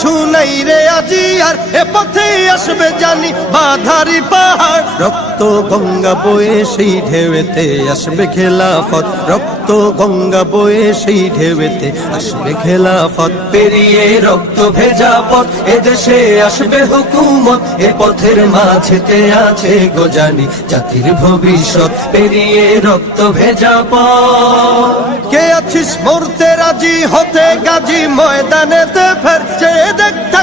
কিছু নাই রে আজি আর এ পথে আসবে জানি বাধারি পাহাড় রক্ত গঙ্গা বয়ে সেই ঢেউতে আসবে খেলাফত রক্ত গঙ্গা বয়ে সেই ঢেউতে আসবে খেলাফত পেরিয়ে রক্ত ভেজা পথ এ দেশে আসবে হুকুমত এ পথের মাঝেতে আছে গো জানি জাতির ভবিষ্যৎ পেরিয়ে রক্ত ভেজা পথ কে আছিস মরতে রাজি হতে গাজী ময়দানেতে ফের চেয়ে দেখ